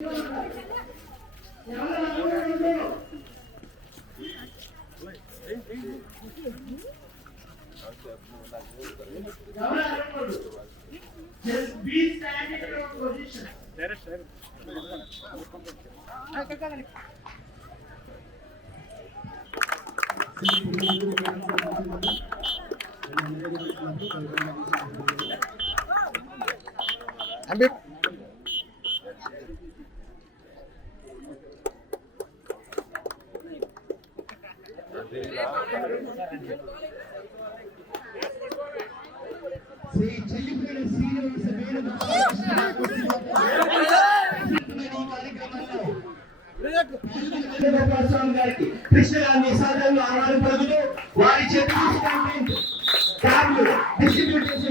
Just be standing in your position. కృష్ణగారిని సాధారణ ఆనాడు ప్రజలు వారి చేతులు డిస్ట్రిబ్యూట్ చేసి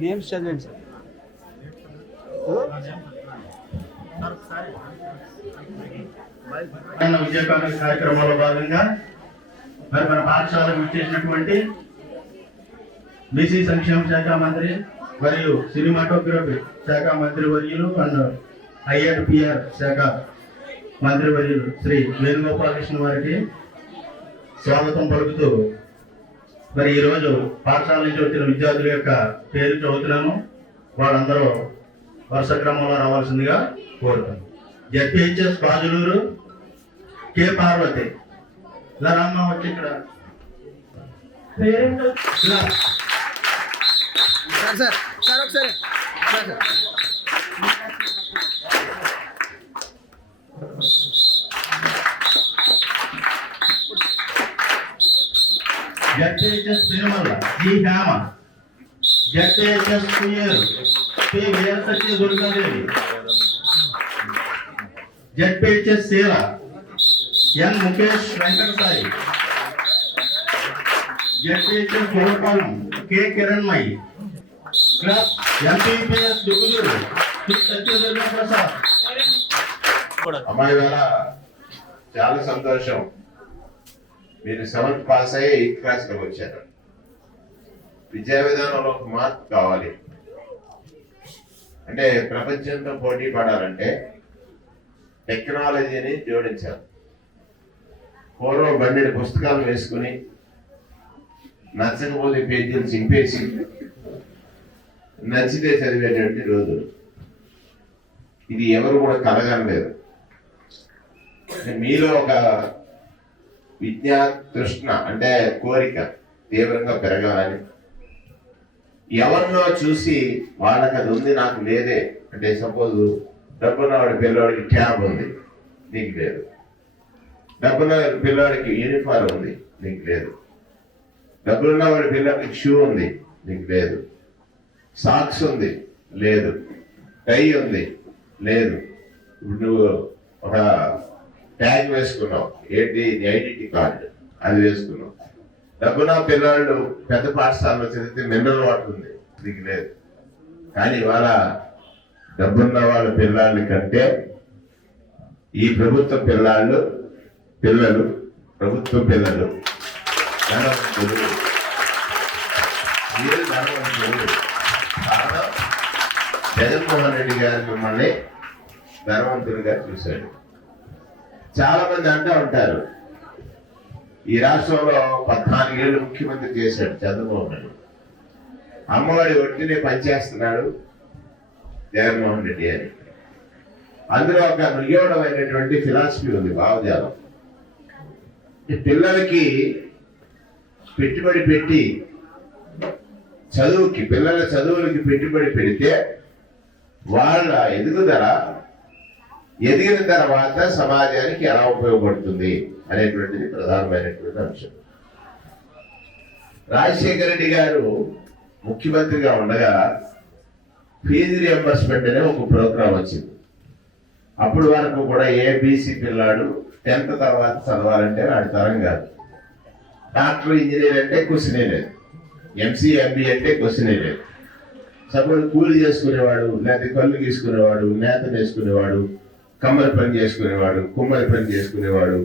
నేమ్స్ చదివండి సార్. విజయకాంత కార్యక్రమంలో భాగంగా మరి మన పాఠశాలకు ఇచ్చేసినటువంటి బీసీ సంక్షేమ శాఖ మంత్రి మరియు సినిమాటోగ్రఫీ శాఖ మంత్రి వర్యులు అండ్ ఐఆర్పిఆర్ శాఖ మంత్రి వర్యులు శ్రీ వేణుగోపాలకృష్ణ వారికి స్వాగతం పలుకుతూ మరి ఈరోజు పాఠశాల నుంచి వచ్చిన విద్యార్థుల యొక్క పేరు చదువుతున్నాను. వాళ్ళందరూ వరుస క్రమంలో రావాల్సిందిగా కోరుతాను. జెడ్పీహెచ్ఎస్ కాజులూరు కె పార్వతి రామ్మ వచ్చి ఇక్కడ ZPHS Tirumala G Hema, ZPHS Kuyyeru P Veerasatya Durgadevi, ZPHS Sheela N Mukesh Venkatasai, ZPHS Gopalam K Kiranmayi, club MPPS Duguluru Shri Satyadurga Prasad. అమ్మాయి వేళ చాలా సంతోషం. మీరు 7th పాస్ అయ్యి 8th క్లాస్లోకి వచ్చారు. విద్యా విధానంలో ఒక మార్పు కావాలి అంటే ప్రపంచంతో పోటీ పడాలంటే టెక్నాలజీని జోడించాలి. పూర్వం బండిని పుస్తకాలు వేసుకుని నచ్చకపోతే పేజీలు చింపేసి నచ్చితే చదివేటువంటి రోజులు. ఇది ఎవరు కూడా కలగలేదు. మీలో ఒక విద్యా తృష్ణ అంటే కోరిక తీవ్రంగా పెరగాలని, ఎవరినో చూసి వాళ్ళకి అది ఉంది నాకు లేదే అంటే, సపోజ్ డబ్బున్నవాడి పిల్లవాడికి ట్యాబ్ ఉంది నీకు లేదు, డబ్బున్న పిల్లవాడికి యూనిఫార్మ్ ఉంది నీకు లేదు, డబ్బులున్నవాడి పిల్లవాడికి షూ ఉంది నీకు లేదు, సాక్స్ ఉంది లేదు, టై ఉంది లేదు. ఇప్పుడు నువ్వు ఒక ట్యాగ్ వేసుకున్నావు, ఏంటి ఐడెంటిటీ కార్డు అది వేసుకున్నావు. డబ్బున్న పిల్లవాళ్ళు పెద్ద పాఠశాలలో చదివితే మినరల్ వాటర్ ఉంది నీకు లేదు. కానీ ఇవాళ డబ్బున్న వాళ్ళ పిల్లల కంటే ఈ ప్రభుత్వ పిల్లలు ప్రభుత్వ పిల్లలు ధనవంతులు. మీరు ధనవంతులు. కారణం జగన్మోహన్ రెడ్డి గారు మిమ్మల్ని ధనవంతులుగా చూశాడు. చాలా మంది అంటూ ఉంటారు, ఈ రాష్ట్రంలో 14 ఏళ్ళు ముఖ్యమంత్రి చేశాడు చంద్రబాబు నాయుడు, అమ్మవాడి ఒట్టినే పనిచేస్తున్నాడు జగన్మోహన్ రెడ్డి అని. అందులో ఒక నిర్యోడమైనటువంటి ఫిలాసఫీ ఉంది, భావజాలం. పిల్లలకి పెట్టుబడి పెట్టి పిల్లల చదువులకి పెట్టుబడి పెడితే వాళ్ళ ఎదిగిన తర్వాత సమాజానికి ఎలా ఉపయోగపడుతుంది అనేటువంటిది ప్రధానమైనటువంటి అంశం. రాజశేఖర రెడ్డి గారు ముఖ్యమంత్రిగా ఉండగా ఫీజు రియంబర్స్మెంట్ అనే ఒక ప్రోగ్రాం వచ్చింది. అప్పుడు వరకు కూడా ఏబీసీ పిల్లాడు 10th తర్వాత చదవాలంటే వాడి తరం కాదు. డాక్టర్, ఇంజనీర్ అంటే క్వశ్చనే లేదు, ఎంసీ ఎంబీ అంటే క్వశ్చనే లేదు. సపోజ్ కూలి చేసుకునేవాడు, లేకపోతే కళ్ళు గీసుకునేవాడు, నేత వేసుకునేవాడు, కమ్మరి పని చేసుకునేవాడు, కుమ్మరి పని చేసుకునేవాడు.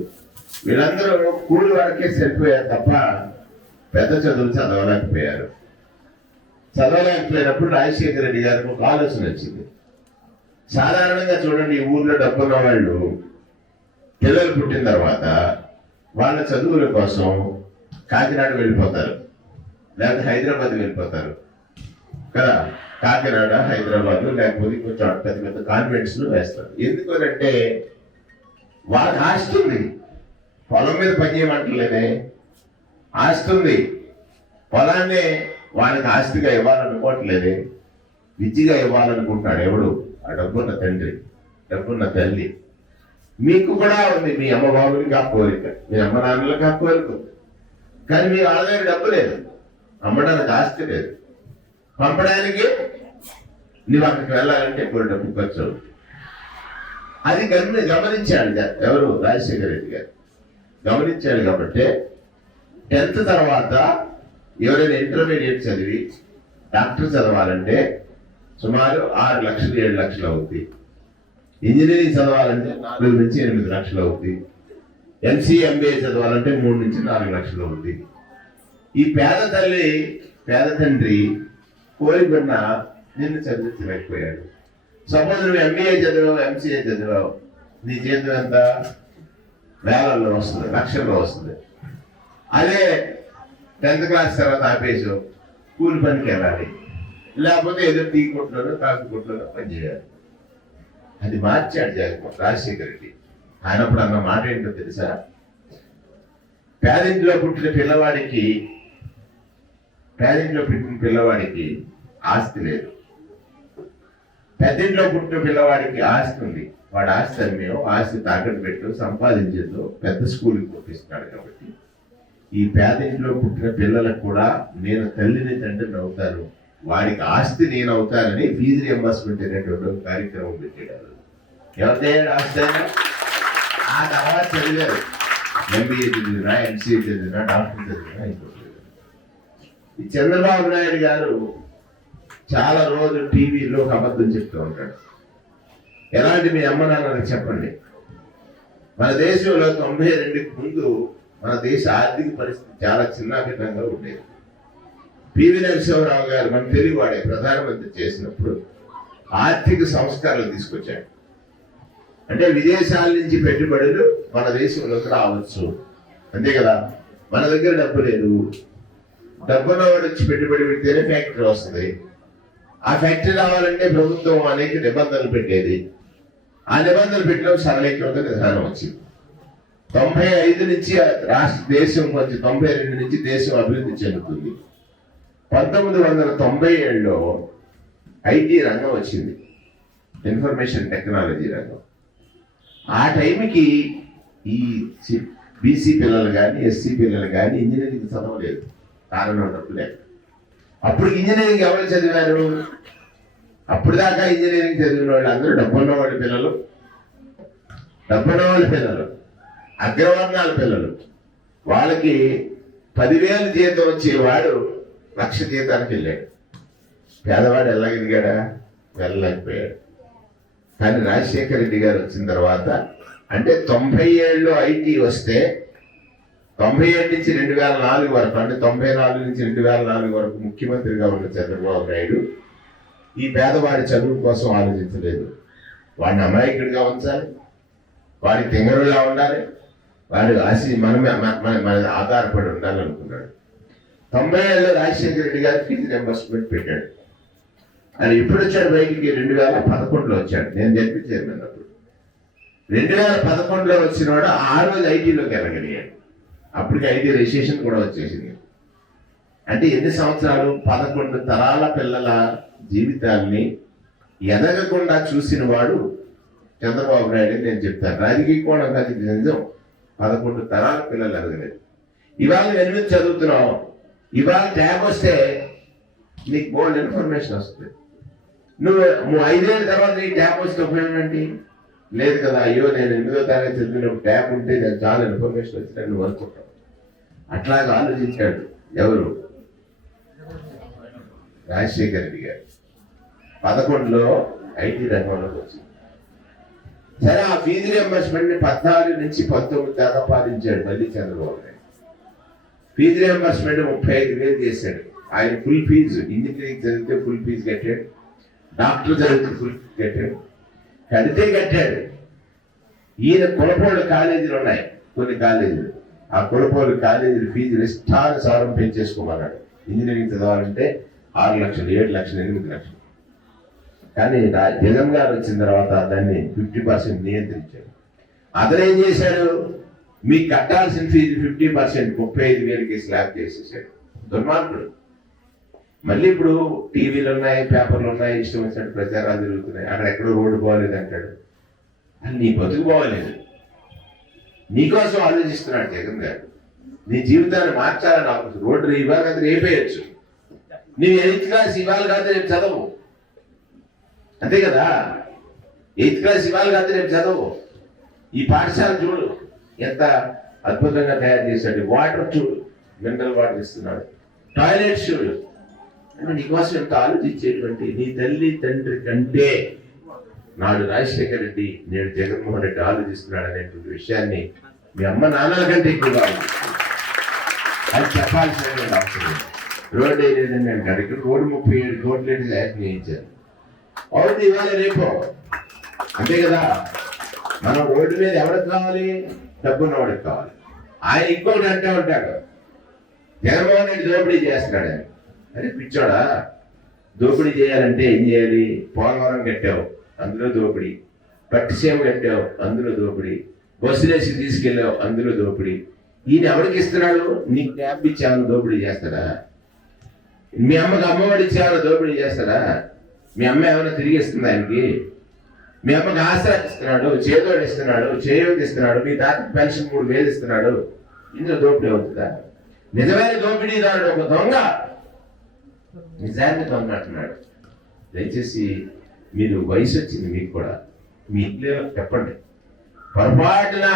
వీళ్ళందరూ కూలి వరకే సరిపోయారు తప్ప పెద్ద చదువులు చదవలేకపోయారు. చదవలేకపోయినప్పుడు రాజశేఖర రెడ్డి గారికి ఒక ఆలోచన వచ్చింది. సాధారణంగా చూడండి, ఈ ఊర్లో డబ్బున్న వాళ్ళు పిల్లలు పుట్టిన తర్వాత వాళ్ళ చదువుల కోసం కాకినాడ వెళ్ళిపోతారు, లేకపోతే హైదరాబాద్ వెళ్ళిపోతారు కదా. కాకినాడ, హైదరాబాద్ లేకపోతే కొంచెం పెద్ద పెద్ద కాన్వెంట్స్ వేస్తారు. ఎందుకంటే వాళ్ళకి ఆస్తి ఉంది, పొలం మీద పని చేయమంటలేదే, ఆస్తి ఉంది. పొలాన్నే వాళ్ళకి ఆస్తిగా ఇవ్వాలనుకోవట్లేదే, విద్యగా ఇవ్వాలనుకుంటున్నాడు ఎవడు? ఆ డబ్బున్న తండ్రి, డబ్బున్న తల్లి. మీకు కూడా ఉంది, మీ అమ్మ బాబులకి ఆ కోరిక, మీ అమ్మ నాన్నలకి ఆ కోరిక ఉంది. కానీ మీ వాళ్ళ దగ్గర డబ్బు లేదు, అమ్మడానికి ఆస్తి లేదు, పంపడానికి నువ్వు అక్కడికి వెళ్ళాలంటే ఎక్కువ డబ్బు ఖర్చు అవుతుంది. అది గమనించాడు ఎవరు? రాజశేఖర రెడ్డి గారు గమనించాడు. కాబట్టి 10th తర్వాత ఎవరైనా ఇంటర్మీడియట్ చదివి డాక్టర్ చదవాలంటే సుమారు 6 లక్షలు 7 లక్షలు అవుతుంది. ఇంజనీరింగ్ చదవాలంటే 4 నుంచి 8 లక్షలు అవుతుంది. ఎంసీఏ ఎంబీఏ చదవాలంటే 3 నుంచి 4 లక్షలు అవుతుంది. ఈ పేద తల్లి పేద తండ్రి కోరికన్న నిన్ను చదివించలేకపోయాడు. సపోజ్ నువ్వు ఎంబీఏ చదివావు, ఎంసీఏ చదివావు, నీ జీతం ఎంత? వేలల్లో వస్తుంది, లక్షల్లో వస్తుంది. అదే 10th క్లాస్ తర్వాత ఆపేసావు, కూలి పనికి వెళ్ళాలి, లేకపోతే ఏదో టీ కొట్లోనో కాఫీ కొట్లోనో పని చేయాలి. అది మార్చాడు రాజశేఖర రెడ్డి. ఆయనప్పుడు అన్న మాట ఏంటో తెలుసా? పేదింట్లో పుట్టిన పిల్లవాడికి ఆస్తి లేదు, పెద్దింట్లో పుట్టిన పిల్లవాడికి ఆస్తి ఉంది. వాడు ఆస్తి అమ్మేయో, ఆస్తి తాకట్టు పెట్టో, సంపాదించేదో పెద్ద స్కూల్కి పంపిస్తున్నాడు. కాబట్టి ఈ పేదింట్లో పుట్టిన పిల్లలకు కూడా నేను తల్లిని తండ్రిని అవుతాను, వాడికి ఆస్తి నేను అవుతానని ఫీజు రియంబర్స్మెంట్ అనేటువంటి కార్యక్రమం పెట్టాడు. ఎవరిదే ఆస్తి? ఆ తర్వాత చదివారు, ఎంబీఏ చదివినా, ఎంసీఏ చదివినా, డాక్టర్ చదివినా ఇంకోటి. ఈ చంద్రబాబు నాయుడు గారు చాలా రోజు టీవీలో అబద్ధం చెప్తూ ఉంటాడు. ఎలాంటి మీ అమ్మ నాన్నలకు చెప్పండి. మన దేశంలో 92కి ముందు మన దేశ ఆర్థిక పరిస్థితి చాలా చిన్నాభిన్నంగా ఉండేది. పివి నరసింహారావు గారు మన తెలుగువాడే ప్రధానమంత్రి చేసినప్పుడు ఆర్థిక సంస్కరణలు తీసుకొచ్చాడు. అంటే విదేశాల నుంచి పెట్టుబడులు మన దేశంలోకి రావచ్చు, అంతే కదా. మన దగ్గర డబ్బు లేదు, డబ్బున్న వాడు వచ్చి పెట్టుబడి పెడితేనే ఫ్యాక్టరీ వస్తుంది. ఆ ఫ్యాక్టరీ రావాలంటే ప్రభుత్వం అనేక నిబంధనలు పెట్టేది. ఆ నిబంధనలు పెట్టినప్పుడు సరళీకృత విధానం వచ్చింది. 95 నుంచి దేశం కొంచెం 92 నుంచి దేశం అభివృద్ధి చెందుతుంది. 1997లో ఐటీ రంగం వచ్చింది, ఇన్ఫర్మేషన్ టెక్నాలజీ రంగం. ఆ టైంకి ఈ బీసీ పిల్లలు కానీ, ఎస్సీ పిల్లలు కానీ ఇంజనీరింగ్ చదవలేదు, కారణం డబ్బు లేక. అప్పుడు ఇంజనీరింగ్ ఎవరు చదివారు? అప్పుడు దాకా ఇంజనీరింగ్ చదివిన వాళ్ళు అందరూ డబ్బున్న వాళ్ళ పిల్లలు, అగ్రవర్ణాల పిల్లలు. వాళ్ళకి 10,000 జీతం వచ్చేవాడు 1,00,000 జీతానికి వెళ్ళాడు. పేదవాడు వెళ్ళగలిగాడా? వెళ్ళలేకపోయాడు. కానీ రాజశేఖర రెడ్డి గారు వచ్చిన తర్వాత, అంటే 97లో ఐటీ వస్తే 97 నుంచి 2004 వరకు, అంటే 94 నుంచి 2004 వరకు ముఖ్యమంత్రిగా ఉన్న చంద్రబాబు నాయుడు ఈ పేదవాడి చదువు కోసం ఆలోచించలేదు. వాడిని అమాయకుడిగా ఉంచాలి, వాడి తింగరులా ఉండాలి, వాడు మన ఆధారపడి ఉండాలనుకున్నాడు. 97లో రాజశేఖర రెడ్డి గారు ఫీజు రియంబర్స్మెంట్ పెట్టాడు. ఆయన ఎప్పుడు వచ్చాడు బయటికి? 2011లో వచ్చాడు. నేను జడ్పీ చైర్మన్ అప్పుడు. 2011లో వచ్చినవాడు ఆ రోజు ఐటీలోకి వెళ్ళగలిగాడు. అప్పటికి ఐటీ రిజిస్ట్రేషన్ కూడా వచ్చేసింది. అంటే ఎన్ని సంవత్సరాలు? 11 తరాల పిల్లల జీవితాల్ని ఎదగకుండా చూసిన వాడు చంద్రబాబు నాయుడు అని నేను చెప్తాను. రాజకీయ కోణం కాదు, నిజం. 11 తరాల పిల్లలు ఎదగలేదు. ఇవాళ 8 చదువుతున్నావు, ఇవాళ ట్యాబ్ వస్తే నీకు బోల్డ్ ఇన్ఫర్మేషన్ వస్తుంది. నువ్వు 5 ఏళ్ళ తర్వాత నీ ట్యాబ్ వస్తే ఉపయోగం ఏంటి? లేదు కదా. అయ్యో, నేను 8వ తరగతి చదివినప్పుడు ట్యాబ్ ఉంటే నేను చాలా ఇన్ఫర్మేషన్ వచ్చినా నువ్వు అనుకుంటావు. అట్లాగా ఆలోచించాడు ఎవరు? రాజశేఖర రెడ్డి గారు. 11లో ఐటీ రంగంలోకి వచ్చింది. సరే ఆ ఫీజు రియంబర్స్మెంట్ 14 నుంచి 19 దాకా పాలించాడు మళ్ళీ చంద్రబాబు నాయుడు. ఫీజు రియంబర్స్మెంట్ 35,000 చేశాడు. ఆయన ఫుల్ ఫీజు, ఇంజనీరింగ్ చదివితే ఫుల్ ఫీజు కట్టాడు, డాక్టర్ చదివితే ఫుల్ ఫీజు కట్టాడు, కట్టాడు. ఈయన కులపోళ్ళు కాలేజీలు ఉన్నాయి, కొన్ని కాలేజీలు, ఆ కులపోళ్ళు కాలేజీలు ఫీజులు ఇష్టానుసారం పెంచేసుకోమన్నాడు. ఇంజనీరింగ్ చదవాలంటే 6 లక్షలు, 7 లక్షలు, 8 లక్షలు. కానీ జగన్ గారు వచ్చిన తర్వాత దాన్ని 50% నియంత్రించాడు. అతను ఏం చేశాడు, మీకు కట్టాల్సిన ఫీజు 50% 35,000కి స్లాబ్ చేసేసాడు. దుర్మార్గుడు. మళ్ళీ ఇప్పుడు టీవీలు ఉన్నాయి, పేపర్లు ఉన్నాయి, ఇష్టం వచ్చినట్టు ప్రచారాలు జరుగుతున్నాయి. అక్కడ ఎక్కడో రోడ్డు బాగోలేదు అంటాడు. అది నీ బతుకు బాగోలేదు, నీకోసం ఆలోచిస్తున్నాడు జగన్ గారు. నీ జీవితాన్ని మార్చాలని ఆలోచన. రోడ్డు ఇవాళ కాదు రేపేయచ్చు. నువ్వు 8th క్లాస్ ఇవాళ కాదు రేపు చదవు, అంతే కదా. 8th క్లాస్ ఇవాళ కాదు రేపు చదవు. ఈ పాఠశాల చూడు ఎంత అద్భుతంగా తయారు చేశాడు. వాటర్ చూడు, మినరల్ వాటర్ ఇస్తున్నాడు. టాయిలెట్స్ చూడు. అంటే నీకోసం ఎంత ఆలోచించేటువంటి నీ తల్లి తండ్రి కంటే నాడు రాజశేఖర రెడ్డి, నేడు జగన్మోహన్ రెడ్డి ఆలోచిస్తున్నాడు అనేటువంటి విషయాన్ని మీ అమ్మ నాన్నల కంటే ఎక్కువగా అది చెప్పాల్సిన అవసరం. రోడ్డు ఏదైనా అంటాడు, ఇక్కడ రోడ్డు 37 కోట్లు చేయించారు. అవుతుంది ఇవాళ రేపు, అంతే కదా. మనం రోడ్డు మీద ఎవరికి కావాలి, డబ్బున్నవాడికి కావాలి. ఆయన ఇంకొకటి అంటూ ఉంటాడు, జగన్మోహన్ రెడ్డి దోపిడీ చేస్తున్నాడు అని. అరే పిచ్చోడా, దోపిడీ చేయాలంటే ఏం చేయాలి? పోలవరం కట్టావు, అందులో దోపిడీ. పట్టిసీమ కట్టావు, అందులో దోపిడీ. బస్సులేసి తీసుకెళ్ళావు, అందులో దోపిడీ. ఈయన ఎవరికి ఇస్తున్నాడు? నీకు క్యాబ్ ఇచ్చామని దోపిడీ చేస్తాడా? మీ అమ్మకి అమ్మఒడి ఇచ్చామని దోపిడీ చేస్తాడా? మీ అమ్మ ఏమైనా తిరిగి ఇస్తుంది ఆయనకి? మీ అమ్మకి ఆసరా ఇస్తున్నాడు, చేదోడు ఇస్తున్నాడు, చేయూతి ఇస్తున్నాడు, మీ తాత పెన్షన్ 3,000 ఇస్తున్నాడు. ఇందులో దోపిడీ అవుతుందా? నిజమైన దోపిడీదారుడు ఒక దొంగ, నిజాన్ని దొంగ అంటున్నాడు. దయచేసి మీరు వయసు వచ్చింది, మీకు కూడా మీ ఇంట్లో చెప్పండి. పొరపాటున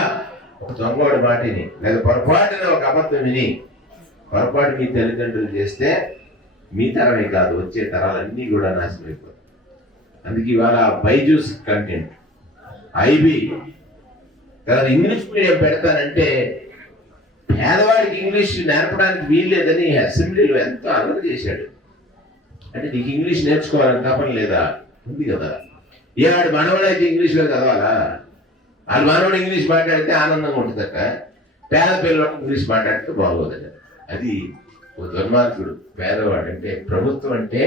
ఒక దొంగోడి మాటిని, లేదా పొరపాటున ఒక అబద్ధం విని పొరపాటు మీ తల్లిదండ్రులు చేస్తే మీ తరమే కాదు, వచ్చే తరాలన్నీ కూడా నాశనం అయిపోతాయి. అందుకే ఇవాళ బైజూస్ కంటెంట్, ఐబీ కదా, ఇంగ్లీష్ మీడియం పెడతానంటే పేదవాడికి ఇంగ్లీష్ నేర్పడానికి వీల్లేదని అసెంబ్లీలో ఎంతో అల్లరి చేశాడు. అంటే నీకు ఇంగ్లీష్ నేర్చుకోవాలని తపన లేదా? ఉంది కదా. ఏ వాడు మనవడైతే ఇంగ్లీష్లో చదవాలా? వాళ్ళ మనవడు ఇంగ్లీష్ మాట్లాడితే ఆనందంగా ఉంటుందట, పేద పిల్లలకు ఇంగ్లీష్ మాట్లాడితే బాగోదట. అది ఓ దుర్మార్గుడు. పేదవాడు అంటే ప్రభుత్వం అంటే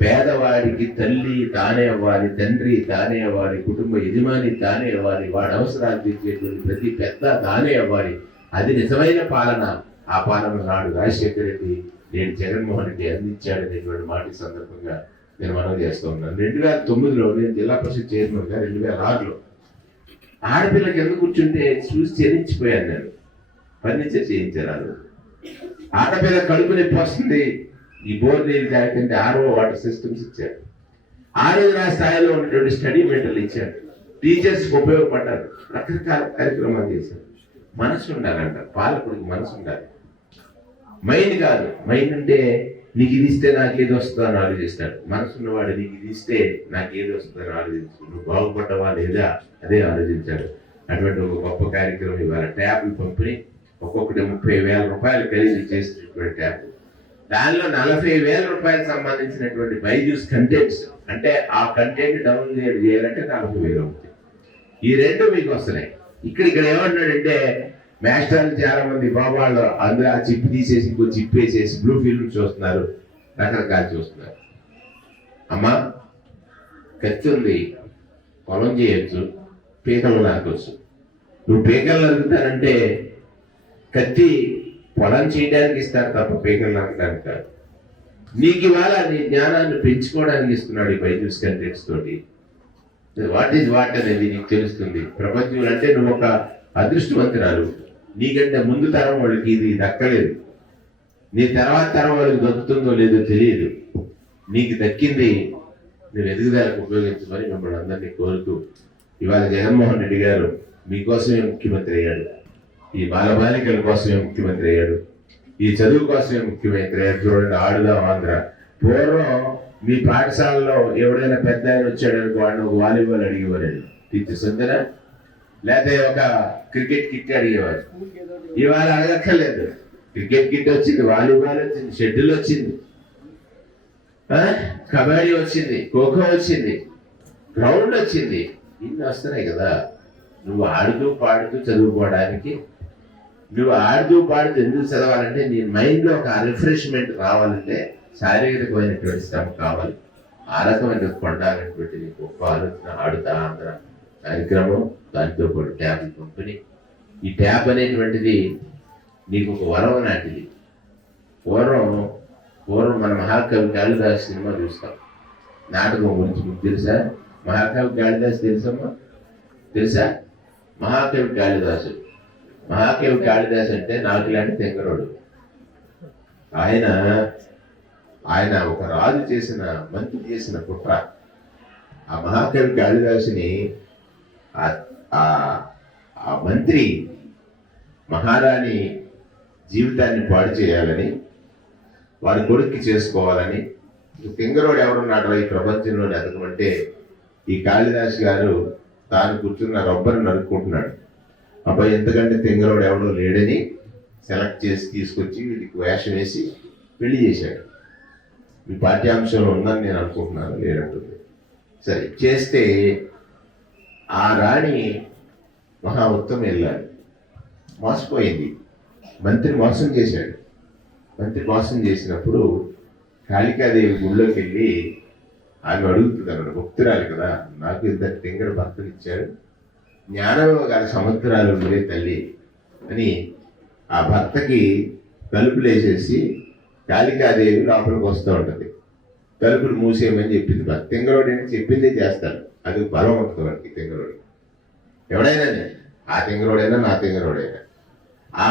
పేదవాడికి తల్లి తానే అవ్వాలి, తండ్రి తానే అవ్వాలి, కుటుంబ యజమాని తానే అవ్వాలి, వాడి అవసరాలు తీర్చేటువంటి ప్రతి పెద్ద తానే అవ్వాలి. అది నిజమైన పాలన. ఆ పాలన నాడు రాజశేఖర రెడ్డి, నేను జగన్మోహన్ రెడ్డి అందించాడనేటువంటి మాట సందర్భంగా నేను మనవి చేస్తూ ఉన్నాను. 2009లో నేను జిల్లా పరిషత్ చైర్మన్గా, 2006లో ఆడపిల్లకి ఎందుకు కూర్చుంటే చూసి చెల్లించిపోయాను. నేను ఫర్నిచర్ చేయించాను. ఆడపిల్ల కడుపు నొప్పి వస్తుంది, ఈ బోర్ నీళ్ళు తాగుతుంటే RO వాటర్ సిస్టమ్స్ ఇచ్చారు. ఆరోగ్య స్థాయిలో ఉన్నటువంటి స్టడీ మెటీరియల్ ఇచ్చారు. టీచర్స్ ఉపయోగపడ్డారు. రకరకాల కార్యక్రమాలు చేశారు. మనసు ఉండాలంట, పాలకుడికి మనసు ఉండాలి. మైండ్ కాదు. మైండ్ అంటే నీకు ఇది ఇస్తే నాకు ఏది వస్తుందో అని ఆలోచిస్తాడు. మనసు ఉన్నవాడు నీకు ఇది ఇస్తే నాకు ఏది వస్తుందని ఆలోచించాడు. నువ్వు బాగుపడ్డవా లేదా అదే ఆలోచించాడు. అటువంటి ఒక గొప్ప కార్యక్రమం ఇవాళ ట్యాబ్లు పంపిణీ. ఒక్కొక్కటి 30,000 రూపాయలు ఖరీదు చేసినటువంటి ట్యాబ్. దానిలో 40,000 రూపాయలకు సంబంధించినటువంటి బైజూస్ కంటెంట్స్, అంటే ఆ కంటెంట్ డౌన్లోడ్ చేయాలంటే 40,000 అవుతుంది. ఈ రెండు మీకు వస్తున్నాయి. ఇక్కడ ఏమంటున్నాడంటే, మాస్టర్లు చాలా మంది బాబాళ్ళు అందరూ ఆ చిప్ తీసేసి ఇంకో చిప్ వేసేసి బ్లూ ఫిల్మ్ చూస్తున్నారు, రకరకాలు చూస్తున్నారు. అమ్మా, కత్తి ఉంది, పొలం చేయొచ్చు, పీకలు నాకొచ్చు. నువ్వు పీకలు నరుకుతానంటే కత్తి పొలం చేయడానికి ఇస్తారు తప్ప పీకలు నరకడానికి కాదు. నీకు ఇవాళ నీ జ్ఞానాన్ని పెంచుకోవడానికి ఇస్తున్నాడు ఈ బైజూస్ కంటెంట్స్ తోటి. వాట్ ఈజ్ వాట్ అనేది నీకు తెలుస్తుంది. ప్రపంచంలో అంటే నువ్వు ఒక అదృష్టవంతురాలు. నీకంటే ముందు తరం వాళ్ళకి ఇది దక్కలేదు, నీ తర్వాత తరం వాళ్ళకి దక్కుతుందో లేదో తెలియదు. నీకు దక్కింది నువ్వు ఎదుగుదలకు ఉపయోగించమని మిమ్మల్ని అందరినీ కోరుతూ, ఇవాళ జగన్మోహన్ రెడ్డి గారు మీకోసమే ముఖ్యమంత్రి అయ్యాడు, ఈ బాలబాలికల కోసమే ముఖ్యమంత్రి అయ్యాడు, ఈ చదువు కోసమే ముఖ్యమంత్రి అయ్యాడు. చూడండి, ఆడుదాం ఆంధ్ర. పూర్వం మీ పాఠశాలలో ఎవడైనా పెద్ద ఆయన వచ్చాడనుకో, వాడిని ఒక వాలీబాల్ అడిగేవారండి. ఇచ్చేసిందనా? లేకపోతే ఒక క్రికెట్ కిట్ అడిగేవాడు. ఇవాళ అడగక్కర్లేదు. క్రికెట్ కిట్ వచ్చింది, వాలీబాల్ వచ్చింది, షెడ్యూల్ వచ్చింది, కబడ్డీ వచ్చింది, ఖోఖో వచ్చింది, గ్రౌండ్ వచ్చింది. ఇన్ని వస్తున్నాయి కదా. నువ్వు ఆడుతూ పాడుతూ చదువుకోవడానికి, నువ్వు ఆడుతూ పాడుతూ ఎందుకు చదవాలంటే నీ మైండ్లో ఒక రిఫ్రెష్మెంట్ రావాలంటే శారీరకమైనటువంటి శ్రమ కావాలి. ఆ రకమైన పొందాలనేటువంటి నీకు గొప్ప ఆలోచన ఆడుతా ఆంధ్ర కార్యక్రమం, దానితో పాటు ట్యాబ్ పంపిణీ. ఈ ట్యాబ్ అనేటువంటిది నీకు ఒక వరం లాంటిది. పూర్వం మన మహాకవి కాళిదాసు సినిమా చూస్తాం. నాటకం గురించి మీకు తెలుసా? మహాకవి కాళిదాసు తెలుసమ్మా? తెలుసా? మహాకవి కాళిదాసు అంటే నాకు లాంటి తెంగరోడు. ఆయన ఒక రాజు చేసిన, మంత్రి చేసిన కుట్ర. ఆ మహాకవి కాళిదాసుని ఆ మంత్రి మహారాణి జీవితాన్ని పాడు చేయాలని, వారి కొడుక్కి చేసుకోవాలని. తెంగరోడు ఎవరున్నాడో ఈ ప్రపంచంలో ఎదగమంటే ఈ కాళిదాసు గారు తాను కూర్చున్న రబ్బరు నరుక్కుంటున్నాడు. అబ్బాయి ఎంతకంటే తెంగరోడు ఎవడో లేడని సెలెక్ట్ చేసి తీసుకొచ్చి వీడికి వేషం వేసి పెళ్లి చేశాడు. మీ పాఠ్యాంశంలో ఉందని నేను అనుకుంటున్నాను, లేదంటుంది. సరే చేస్తే ఆ రాణి మహా ఉత్తమ వెళ్ళాలి, మోసపోయింది. మంత్రి మోసం చేశాడు. మంత్రి మోసం చేసినప్పుడు కాళికాదేవి గుళ్ళోకి వెళ్ళి ఆమె అడుగుతుంది అన్నాడు, భక్తురాలు కదా, నాకు ఇద్దరు తెంగర భక్తులు ఇచ్చాడు, జ్ఞానంలో గారి సముద్రాలు ఉండే తల్లి అని ఆ భర్తకి తలుపులు వేసేసి కాళికాదేవి లోపలికి వస్తూ ఉంటుంది. తలుపులు మూసేయమని చెప్పింది. తెంగరోడు అని చెప్పిందే చేస్తాడు. అది బలం ఉంటుంది వాడికి. తెంగరోడు ఎవడైనా, ఆ తెంగరోడైనా నా తెంగరోడైనా. ఆ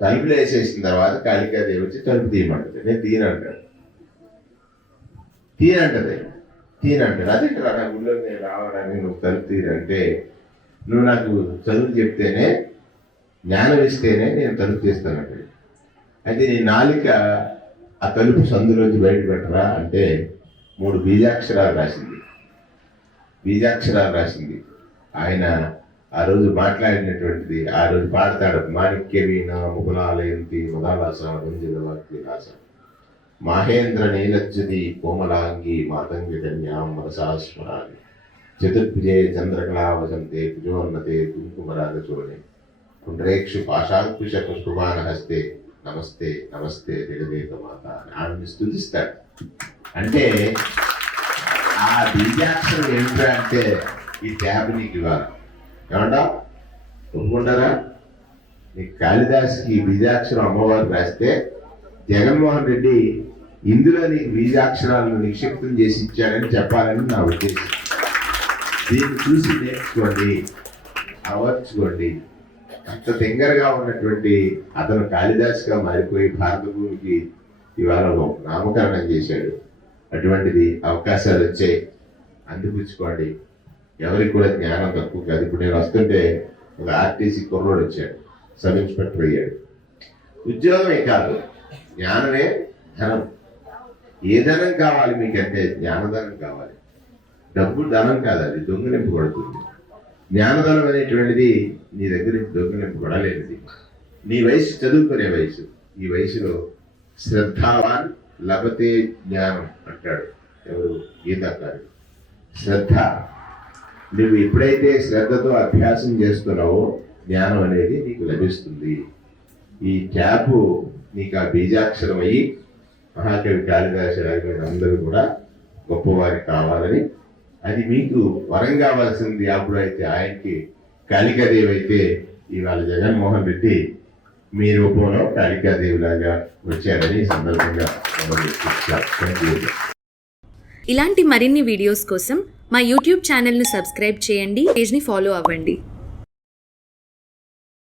తలుపులు వేసేసిన తర్వాత కాళికాదేవి వచ్చి తలుపు తీయమంటుంది. నేను తీయనంటాడు. అదే కదా నా గుళ్ళో నేను రావడానికి నువ్వు తలుపు తీరంటే, నువ్వు నాకు చదువు చెప్తేనే, జ్ఞానం ఇస్తేనే నేను తలుపు తీస్తానంటే. అయితే నీ నాలిక ఆ తలుపు సందులోంచి బయట పెట్టరా అంటే 3 బీజాక్షరాలు రాసింది. ఆయన ఆ రోజు మాట్లాడినటువంటిది, ఆ రోజు పాడతాడు. మాణిక్య వీణ ముగులాలయంతి ముదాలాస మంజులవాక్తి రాస మహేంద్ర నీలజ్జతి కోమలాంగి మాతంగి కన్యాం మనసాస్మరాన్ని చతుర్భుజే చంద్రకళావసంతే కుజోన్నతే కుంకుమరాగచూర్ణే పుండ్రేక్షు పాశాంకుశ పుష్పమాన హస్తే నమస్తే నమస్తే జగదేక మాత అని ఆమెను స్తుతిస్తాడు. అంటే ఆ బీజాక్షరం ఏమిటా అంటే ఈ ట్యాబ్ నీకు ఇవ్వాలి. ఏమంటా ఒప్పుకుంటారా? నీకు కాళిదాసుకి బీజాక్షరం అమ్మవారు రాస్తే జగన్మోహన్ రెడ్డి ఇందులో నీకు బీజాక్షరాలను నిక్షిప్తం చేసి ఇచ్చాడని చెప్పాలని నా ఉద్దేశం. దీన్ని చూసి నేర్చుకోండి, అవర్చుకోండి. అంత తెంగరగా ఉన్నటువంటి అతను కాళిదాసుగా మారిపోయి భారత భూమికి ఇవాళ నామకరణం చేశాడు. అటువంటిది అవకాశాలు వచ్చాయి, అందిపుచ్చుకోండి. ఎవరికి కూడా జ్ఞానం తక్కువ కాదు. ఇప్పుడు నేను వస్తుంటే ఒక ఆర్టీసీ కుర్రోడు వచ్చాడు, సబ్ ఇన్స్పెక్టర్ అయ్యాడు. ఉద్యోగమే కాదు, జ్ఞానమే ధనం. ఏ ధనం కావాలి మీకంటే జ్ఞానధనం కావాలి. డబ్బు ధనం కాదు, అది దొంగిలింపబడుతుంది. జ్ఞానధనం అనేటువంటిది నీ దగ్గర నుంచి దొంగిలింపబడలేనిది. నీ వయసు చదువుకునే వయసు. ఈ వయసులో శ్రద్ధావాన్ లభతే జ్ఞానం అంటాడు ఎవరు? గీతాకారుడు. శ్రద్ధ, నువ్వు ఎప్పుడైతే శ్రద్ధతో అభ్యాసం చేస్తున్నావో జ్ఞానం అనేది నీకు లభిస్తుంది. ఈ ట్యాపు నీకు ఆ బీజాక్షరం అయ్యి మహాకవి కాళిదాసు అందరూ కూడా గొప్పవారి కావాలని, అది మీకు వరం కావాల్సింది. అప్పుడు అయితే ఆయనకి కాళికాదేవి అయితే ఇవాళ జగన్మోహన్ రెడ్డి మీ రూపంలో కాళికాదేవి లాగా వచ్చారని సందర్భంగా ఇలాంటి మరిన్ని వీడియోస్ కోసం మా యూట్యూబ్ ఛానల్ను సబ్స్క్రైబ్ చేయండి, పేజ్ని ఫాలో అవ్వండి.